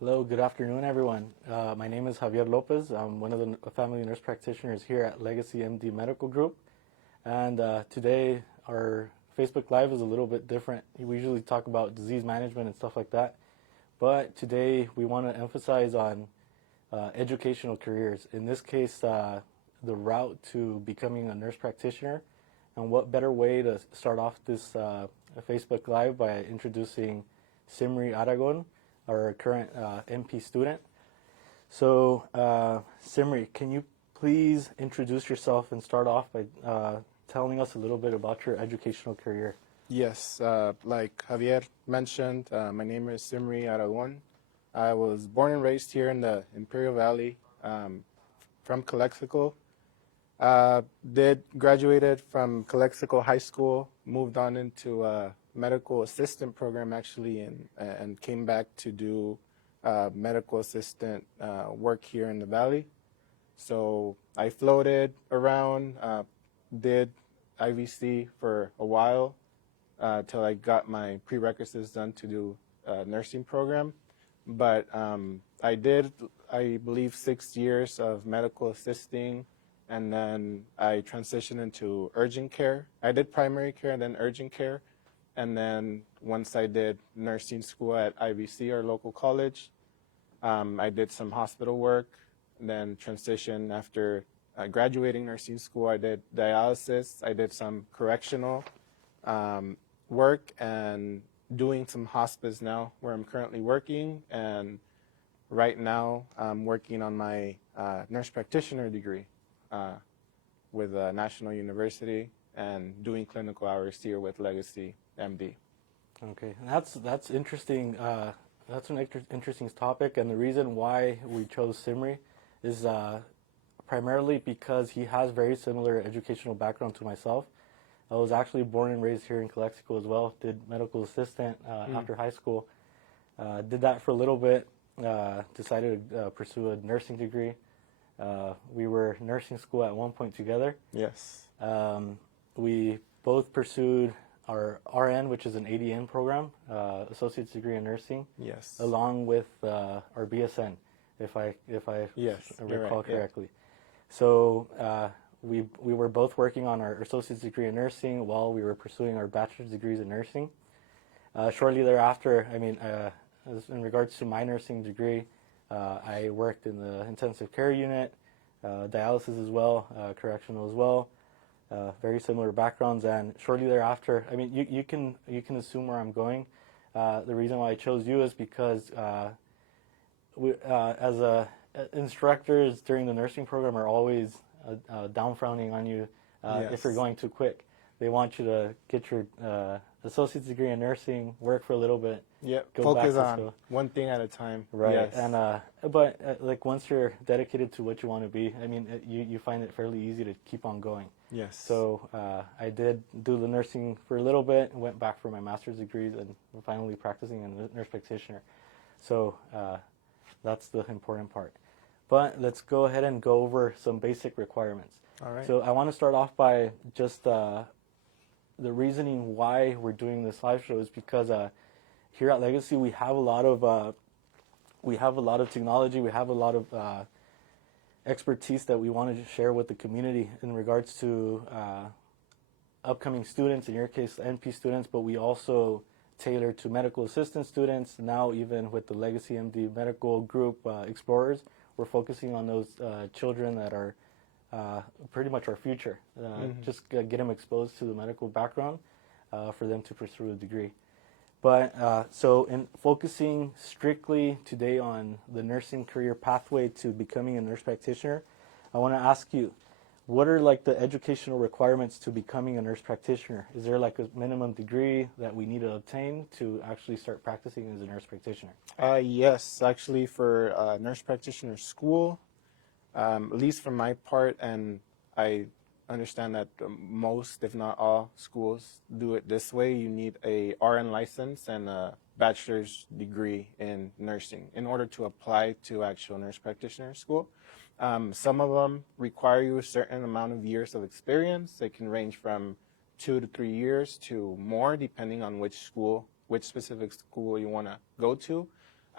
Hello, good afternoon, everyone. My name is Javier Lopez. I'm one of the family nurse practitioners here at Legacy MD Medical Group. And today, our Facebook Live is a little bit different. We usually talk about disease management and stuff like that. But today, we want to emphasize on educational careers. In this case, the route to becoming a nurse practitioner. And what better way to start off this Facebook Live by introducing Simri Aragon, our current MP student. So, Simri, can you please introduce yourself and start off by telling us a little bit about your educational career? Yes, like Javier mentioned, my name is Simri Aragon. I was born and raised here in the Imperial Valley, from Calexico. Graduated from Calexico High School, moved on into a medical assistant program actually, and came back to do medical assistant work here in the Valley. So I floated around, did IVC for a while till I got my prerequisites done to do a nursing program. But I did, I believe, 6 years of medical assisting, and then I transitioned into urgent care. I did primary care and then urgent care. And then once I did nursing school at IVC, our local college, I did some hospital work, and then transitioned after graduating nursing school. I did dialysis. I did some correctional work and doing some hospice now where I'm currently working. And right now I'm working on my nurse practitioner degree with a national university and doing clinical hours here with Legacy MD. Okay, that's interesting. That's an interesting topic, and the reason why we chose Simri is primarily because he has very similar educational background to myself. I was actually born and raised here in Calexico as well. Did medical assistant after high school. Did that for a little bit. Decided to pursue a nursing degree. We were nursing school at one point together. Yes. We both pursued our RN, which is an ADN program, Associate's Degree in Nursing. Yes. Along with our BSN, if I Yes, recall right, correctly. Yeah. So we were both working on our Associate's Degree in Nursing while we were pursuing our Bachelor's degrees in Nursing. Shortly thereafter, in regards to my nursing degree, I worked in the intensive care unit, dialysis as well, correctional as well. Very similar backgrounds, and shortly thereafter, you can assume where I'm going. The reason why I chose you is because as instructors during the nursing program are always down frowning on you Yes. if you're going too quick. They want you to get your associate's degree in nursing, work for a little bit. Yeah, go focus back to on school. one thing at a time. Right, Yes. and like once you're dedicated to what you want to be, you find it fairly easy to keep on going. Yes. So I did do the nursing for a little bit, and went back for my master's degrees, and finally practicing as a nurse practitioner. So that's the important part. But let's go ahead and go over some basic requirements. All right. So I want to start off by just the reasoning why we're doing this live show is because here at Legacy we have a lot of technology, we have a lot of expertise that we want to share with the community in regards to upcoming students, in your case NP students, but we also tailor to medical assistant students. Now even with the Legacy MD Medical Group Explorers, we're focusing on those children that are pretty much our future. Just get them exposed to the medical background for them to pursue a degree. But so in focusing strictly today on the nursing career pathway to becoming a nurse practitioner, I want to ask you, what are like the educational requirements to becoming a nurse practitioner? Is there like a minimum degree that we need to obtain to actually start practicing as a nurse practitioner? Yes, actually for nurse practitioner school, at least for my part, and I understand that most, if not all, schools do it this way. You need a RN license and a bachelor's degree in nursing in order to apply to actual nurse practitioner school. Some of them require you a certain amount of years of experience. It can range from 2 to 3 years to more, depending on which specific school you want to go to.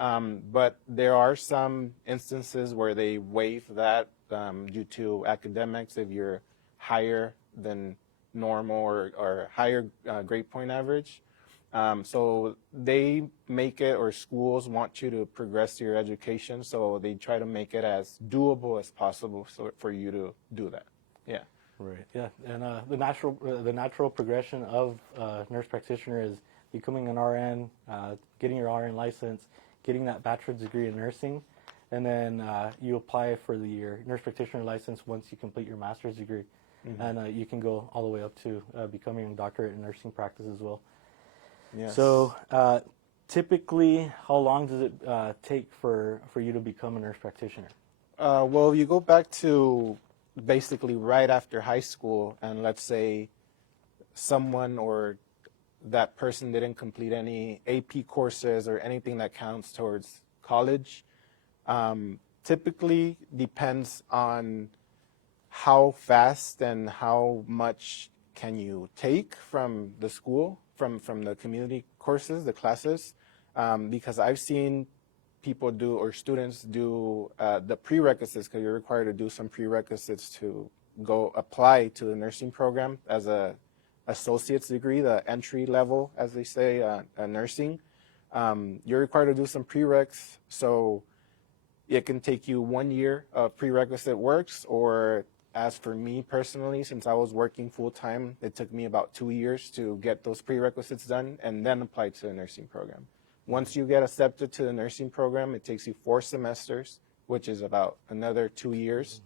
But there are some instances where they waive that due to academics if you're higher than normal or higher grade point average. So they make it, or schools want you to progress your education, so they try to make it as doable as possible for you to do that. Yeah. Right. Yeah, and the natural progression of nurse practitioner is becoming an RN, getting your RN license, getting that bachelor's degree in nursing, and then you apply for your nurse practitioner license once you complete your master's degree, and you can go all the way up to becoming a doctorate in nursing practice as well. Yes. So typically, how long does it take for you to become a nurse practitioner? Well, you go back to basically right after high school, and let's say someone or that person didn't complete any AP courses or anything that counts towards college. Typically depends on how fast and how much can you take from the school, from the community courses, the classes, because I've seen people do, or students do, the prerequisites, because you're required to do some prerequisites to go apply to the nursing program as a associate's degree, the entry level, as they say, nursing. You're required to do some prereqs, so it can take you 1 year of prerequisite works, or as for me personally, since I was working full-time, it took me about 2 years to get those prerequisites done and then apply to the nursing program. Once you get accepted to the nursing program, it takes you 4 semesters, which is about another 2 years.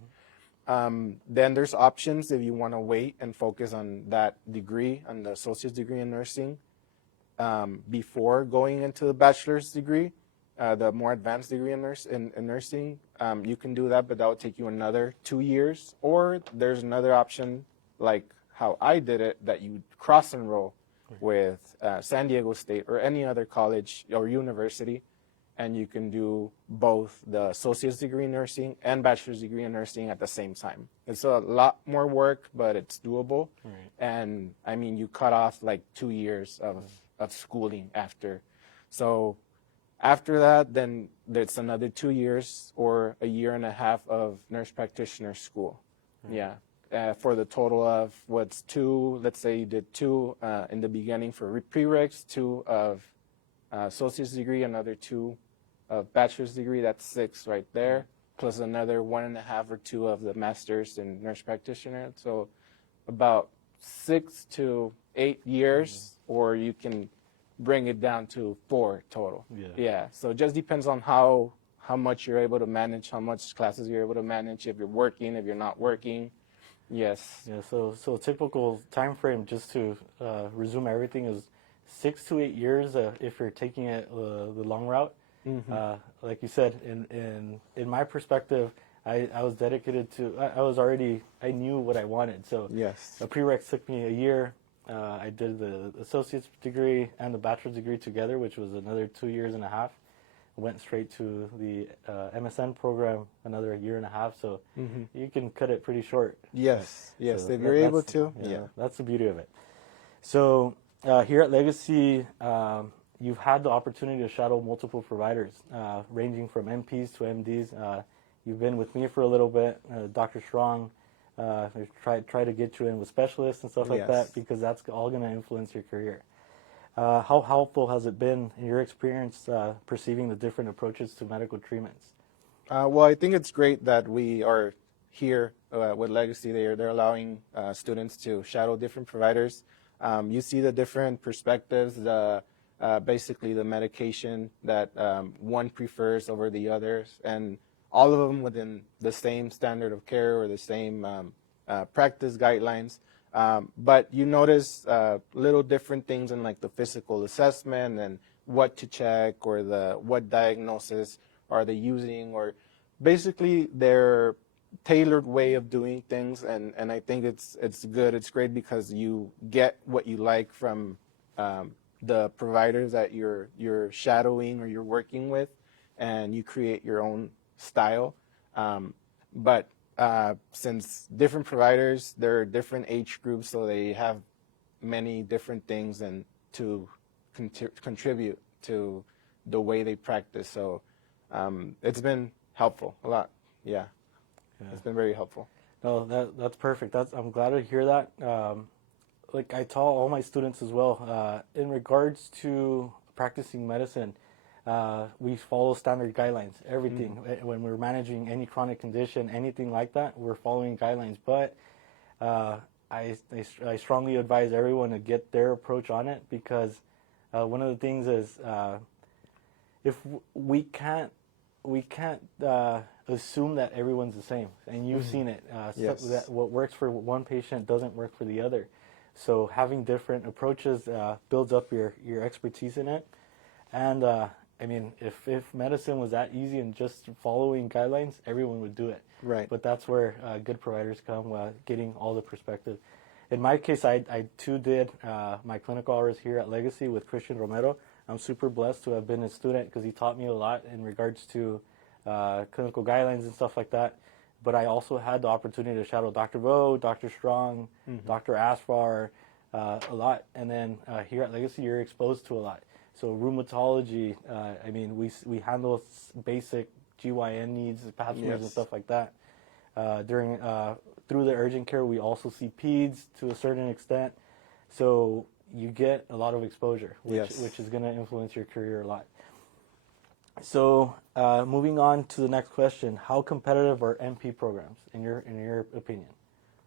Then there's options if you want to wait and focus on that degree, on the associate's degree in nursing, before going into the bachelor's degree, the more advanced degree in nursing. You can do that, but that would take you another 2 years. Or there's another option, like how I did it, that you cross-enroll with San Diego State or any other college or university, and you can do both the associate's degree in nursing and bachelor's degree in nursing at the same time. It's a lot more work, but it's doable. Right. And I mean, you cut off like 2 years of schooling after. So after that, then there's another 2 years or a year and a half of nurse practitioner school. Right. Yeah. For the total of what's 2, let's say you did 2 in the beginning for prereqs, 2 of associate's degree, another 2 of bachelor's degree, that's 6 right there, plus another 1.5 or 2 of the master's in nurse practitioner. So about 6 to 8 years, or you can bring it down to 4 total. Yeah. So it just depends on how much you're able to manage, how much classes you're able to manage, if you're working, if you're not working. Yes. Yeah. So typical time frame, just to resume everything, is 6 to 8 years if you're taking it the long route. Like you said, in my perspective, I was dedicated to. I knew what I wanted. So yes, a prereq took me a year. I did the associate's degree and the bachelor's degree together, which was another 2 years and a half. Went straight to the MSN program, another 1.5 years. So you can cut it pretty short. Yes, yes, so if you're able to. Yeah, that's the beauty of it. So here at Legacy, you've had the opportunity to shadow multiple providers, ranging from NPs to MDs. You've been with me for a little bit, Dr. Strong. Try to get you in with specialists and stuff like that, because that's all going to influence your career. How helpful has it been in your experience perceiving the different approaches to medical treatments? Well, I think it's great that we are here with Legacy. They're allowing students to shadow different providers. You see the different perspectives, basically the medication that one prefers over the others, and all of them within the same standard of care or the same practice guidelines. But you notice little different things in like the physical assessment and what to check, or what diagnosis are they using, or basically their tailored way of doing things. And I think it's good. It's great because you get what you like from the providers that you're shadowing or you're working with, and you create your own style. But since different providers, there are different age groups, so they have many different things and to contribute to the way they practice. So it's been helpful a lot. Yeah. It's been very helpful. No, that's perfect. I'm glad to hear that. Like I tell all my students as well, in regards to practicing medicine, we follow standard guidelines. Everything when we're managing any chronic condition, anything like that, we're following guidelines. But I strongly advise everyone to get their approach on it, because one of the things is if we can't assume that everyone's the same, and you've seen it. Yes. That what works for one patient doesn't work for the other. So having different approaches builds up your expertise in it. And I mean, if medicine was that easy and just following guidelines, everyone would do it. Right. But that's where good providers come, getting all the perspective. In my case, I too did my clinical hours here at Legacy with Christian Romero. I'm super blessed to have been a student, because he taught me a lot in regards to clinical guidelines and stuff like that. But I also had the opportunity to shadow Dr. Vo, Dr. Strong, Dr. Asfar, a lot. And then here at Legacy, you're exposed to a lot. So rheumatology, I mean, we handle basic GYN needs, pap smears and stuff like that. Through the urgent care, we also see peds to a certain extent. So you get a lot of exposure, which is going to influence your career a lot. So moving on to the next question, how competitive are NP programs in your opinion?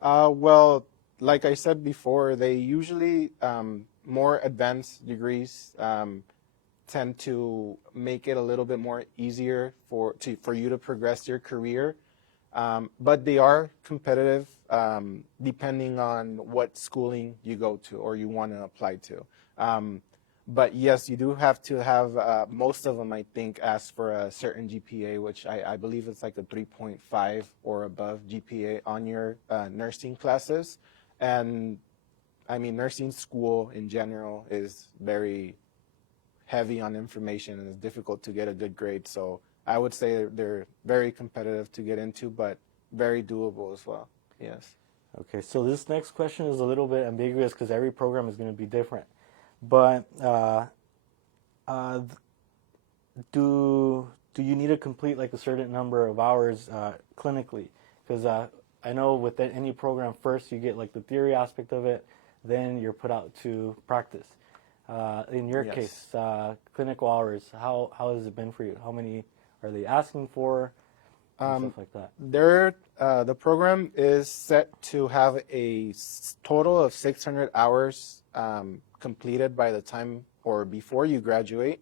Well, like I said before, they usually more advanced degrees tend to make it a little bit more easier for you to progress your career. But they are competitive depending on what schooling you go to or you want to apply to. But yes, you do have to have, most of them I think ask for a certain GPA, which I believe it's like a 3.5 or above GPA on your nursing classes. And I mean, nursing school in general is very heavy on information and it's difficult to get a good grade. So I would say they're very competitive to get into, but very doable as well. Yes. Okay, so this next question is a little bit ambiguous because every program is going to be different. But do you need to complete like a certain number of hours clinically? Because I know with any program, first you get like the theory aspect of it, then you're put out to practice. In your case, clinical hours, how has it been for you? How many are they asking for? Stuff like that. The program is set to have a total of 600 hours completed by the time or before you graduate,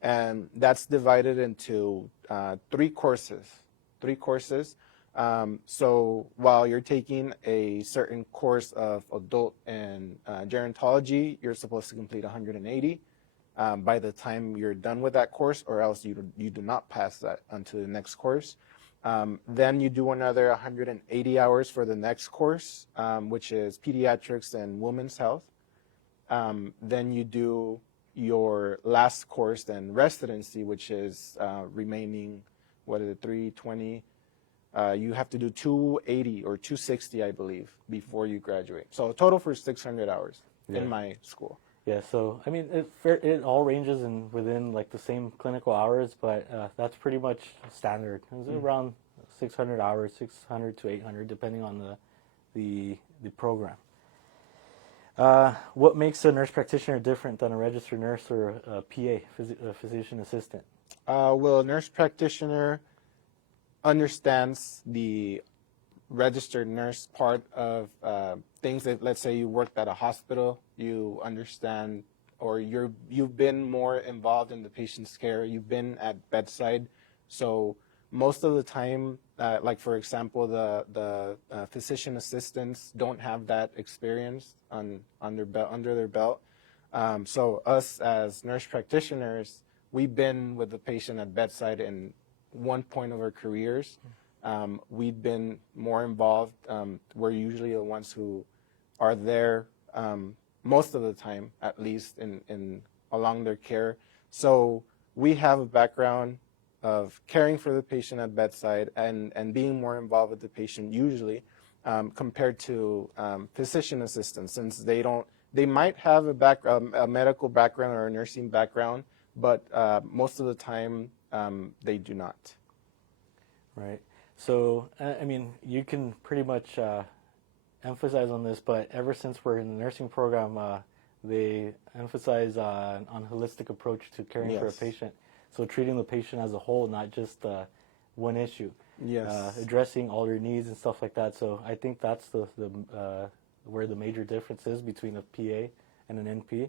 and that's divided into three courses. So while you're taking a certain course of adult and gerontology, you're supposed to complete 180 by the time you're done with that course, or else you do not pass that onto the next course. Then you do another 180 hours for the next course, which is pediatrics and women's health. Then you do your last course, then residency, which is remaining, 320? You have to do 280 or 260, I believe, before you graduate. So a total for 600 hours in my school. Yeah, so I mean, it all ranges within like the same clinical hours, but that's pretty much standard. It's around 600 hours, 600 to 800, depending on the program. What makes a nurse practitioner different than a registered nurse or a PA, a physician assistant? Well, a nurse practitioner understands the registered nurse part of things that, let's say you worked at a hospital, you understand, or you've been more involved in the patient's care, you've been at bedside. So most of the time, like for example, the physician assistants don't have that experience under their belt. So us as nurse practitioners, we've been with the patient at bedside in one point of our careers. We've been more involved. We're usually the ones who are there most of the time, at least in along their care. So we have a background of caring for the patient at bedside and being more involved with the patient usually compared to physician assistants, since they might have a medical background or a nursing background, but most of the time they do not. Right. So, I mean, you can pretty much emphasize on this, but ever since we're in the nursing program, they emphasize on holistic approach to caring for a Yes. patient. So treating the patient as a whole, not just one issue. Yes. Addressing all their needs and stuff like that. So I think that's the where the major difference is between a PA and an NP.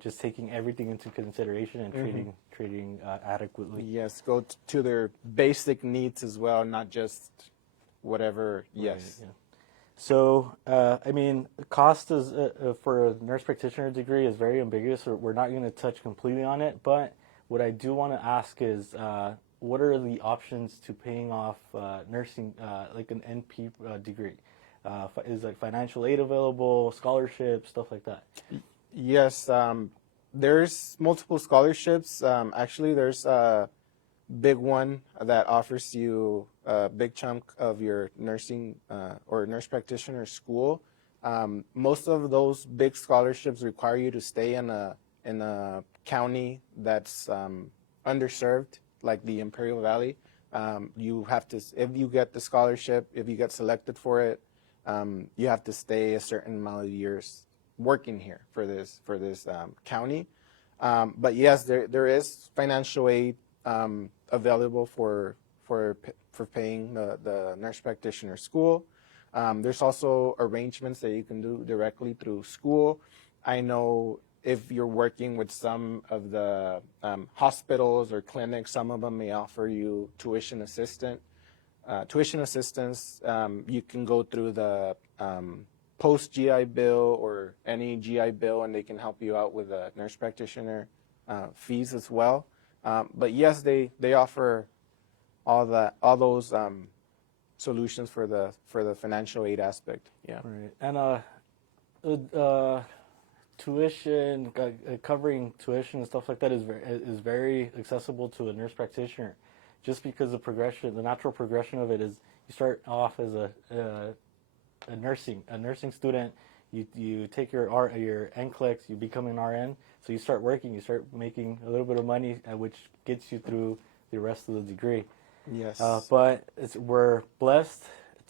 Just taking everything into consideration and treating adequately. Yes, go to their basic needs as well, not just whatever. Yes. Right, yeah. So, I mean, cost is for a nurse practitioner degree is very ambiguous. We're not going to touch completely on it, but what I do want to ask is, what are the options to paying off nursing, like an NP degree? Is like financial aid available, scholarships, stuff like that? Yes, there's multiple scholarships. Actually, there's a big one that offers you a big chunk of your nursing or nurse practitioner school. Most of those big scholarships require you to stay in a county that's underserved, like the Imperial Valley. You have to, if you get the scholarship, if you get selected for it, you have to stay a certain amount of years working here for this county. But yes, there is financial aid available for paying the nurse practitioner school. There's also arrangements that you can do directly through school. I know if you're working with some of the hospitals or clinics, some of them may offer you tuition assistance. You can go through the post GI Bill or any GI Bill, and they can help you out with the nurse practitioner fees as well. But yes, they offer all those solutions for the financial aid aspect. Yeah. Right. And tuition, covering tuition and stuff like that is very accessible to a nurse practitioner, just because the natural progression of it is you start off as a nursing student. You take your NCLEX, you become an RN, so you start working, you start making a little bit of money, which gets you through the rest of the degree. Yes. But we're blessed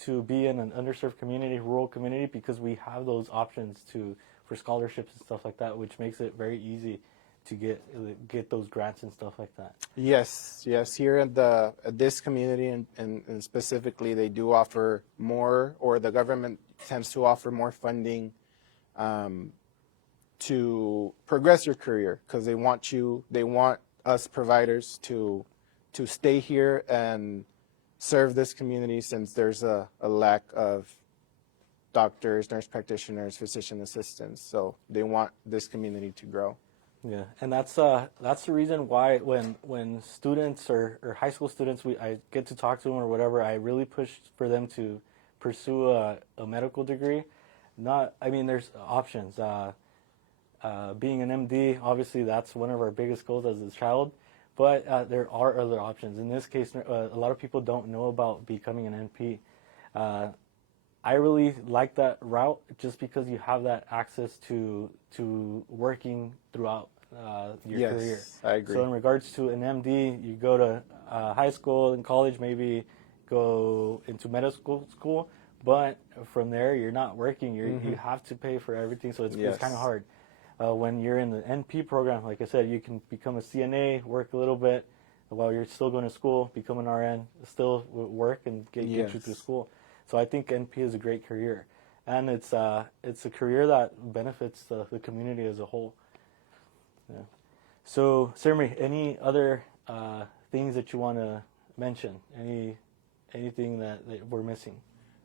to be in an underserved community, rural community, because we have those options for scholarships and stuff like that, which makes it very easy to get those grants and stuff like that. Yes. Here at this community and specifically, they do offer more, or the government tends to offer more funding to progress your career, because they want us providers to stay here and serve this community, since there's a lack of doctors, nurse practitioners, physician assistants. So they want this community to grow. Yeah, and that's the reason why when students or high school students, I get to talk to them or whatever, I really push for them to pursue a medical degree. There's options. Being an MD, obviously that's one of our biggest goals as a child, but there are other options. In this case, a lot of people don't know about becoming an NP. I really like that route just because you have that access to working throughout your career. Yes, I agree. So in regards to an MD, you go to high school and college, maybe go into medical school, but from there you're not working. You have to pay for everything, so it's kind of hard. When you're in the NP program, like I said, you can become a CNA, work a little bit while you're still going to school, become an RN, still work and get you through school. So I think NP is a great career, and it's a career that benefits the community as a whole. Yeah. So, Sermi, any other things that you want to mention? Anything that we're missing?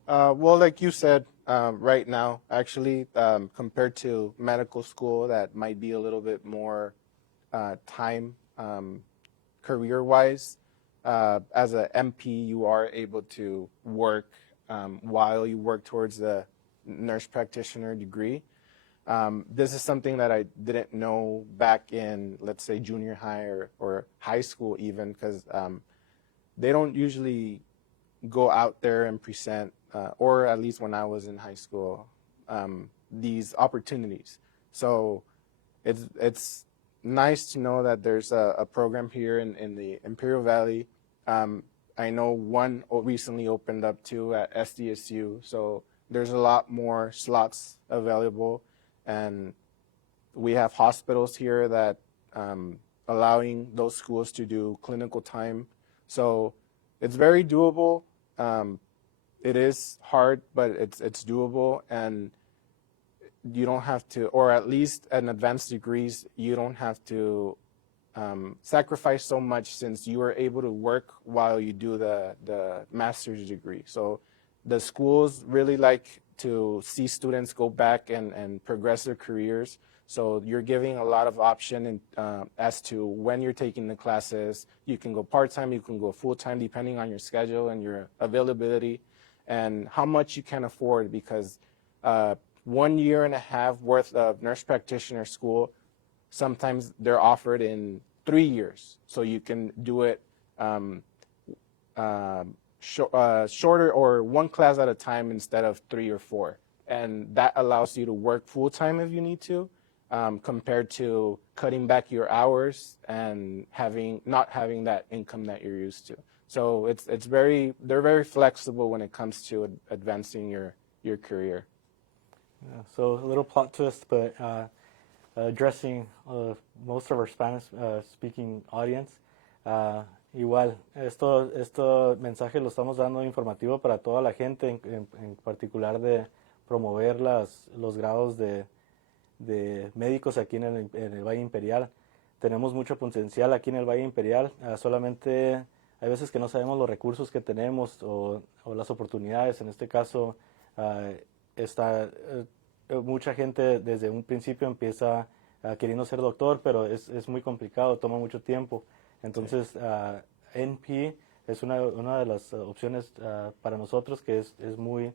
Well, like you said, right now, actually, compared to medical school, that might be a little bit more time career-wise. As a MP, you are able to work while you work towards the nurse practitioner degree. This is something that I didn't know back in, let's say, junior high or high school even, because they don't usually go out there and present, or at least when I was in high school, these opportunities. So it's nice to know that there's a program here in the Imperial Valley. I know one recently opened up too at SDSU, so there's a lot more slots available, and we have hospitals here that allowing those schools to do clinical time. So it's very doable. It is hard, but it's doable, and you don't have to, or at least at advanced degrees, you don't have to sacrifice so much, since you are able to work while you do the master's degree. So the schools really like to see students go back and progress their careers. So you're giving a lot of option as to when you're taking the classes. You can go part-time, you can go full-time, depending on your schedule and your availability and how much you can afford, because 1.5 years worth of nurse practitioner school, sometimes they're offered in 3 years. So you can do it shorter, or one class at a time instead of 3 or 4. And that allows you to work full-time if you need to, compared to cutting back your hours and not having that income that you're used to. So they're very flexible when it comes to advancing your career. Yeah, so a little plot twist, but addressing most of our Spanish speaking audience. Igual, esto mensaje lo estamos dando informativo para toda la gente, en particular de promover los grados de médicos aquí en el Valle Imperial. Tenemos mucho potencial aquí en el Valle Imperial, solamente hay veces que no sabemos los recursos que tenemos o las oportunidades. En este caso, mucha gente desde un principio empieza queriendo ser doctor, pero es muy complicado, toma mucho tiempo. Entonces, sí. NP es una de las opciones para nosotros que es muy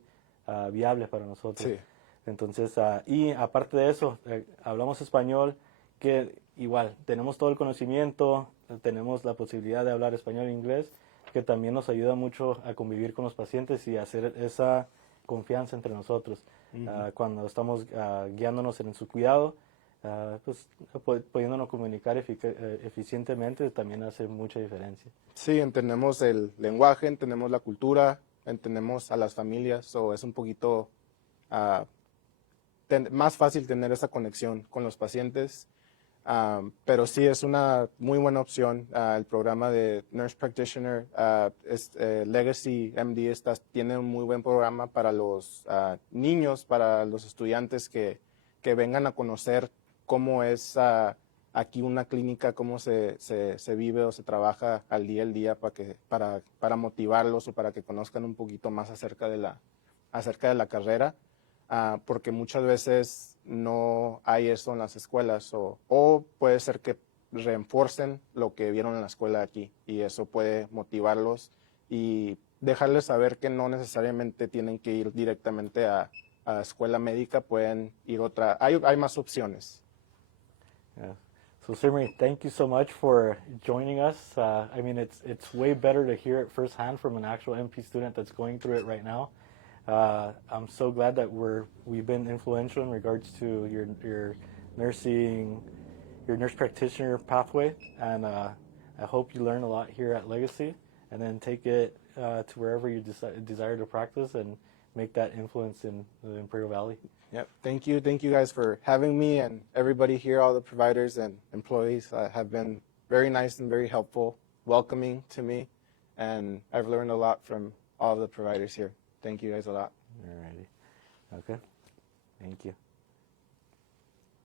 viable para nosotros. Sí. Entonces, y aparte de eso, hablamos español, que igual tenemos todo el conocimiento, tenemos la posibilidad de hablar español e inglés, que también nos ayuda mucho a convivir con los pacientes y a hacer esa confianza entre nosotros. Cuando estamos guiándonos en su cuidado, pues pudiéndonos comunicar eficientemente también hace mucha diferencia. Sí, entendemos el lenguaje, entendemos la cultura, entendemos a las familias, o es un poquito más fácil tener esa conexión con los pacientes. Pero sí, es una muy buena opción. El programa de Nurse Practitioner, Legacy MD, tiene un muy buen programa para los niños, para los estudiantes que vengan a conocer cómo es aquí una clínica, cómo se vive o se trabaja al día para motivarlos, o para que conozcan un poquito más acerca de la carrera. Porque muchas veces no hay eso en las escuelas, o puede ser que refuercen lo que vieron en la escuela aquí, y eso puede motivarlos y dejarles saber que no necesariamente tienen que ir directamente a la escuela médica, pueden ir hay más opciones. Yeah. So Simri, thank you so much for joining us. I mean, it's way better to hear it firsthand from an actual MP student that's going through it right now. I'm so glad that we've been influential in regards to your nursing, your nurse practitioner pathway, and I hope you learn a lot here at Legacy, and then take it to wherever you desire to practice and make that influence in the Imperial Valley. Yep. Thank you guys for having me, and everybody here, all the providers and employees have been very nice and very helpful, welcoming to me, and I've learned a lot from all of the providers here. Thank you guys a lot. Alrighty. Okay. Thank you.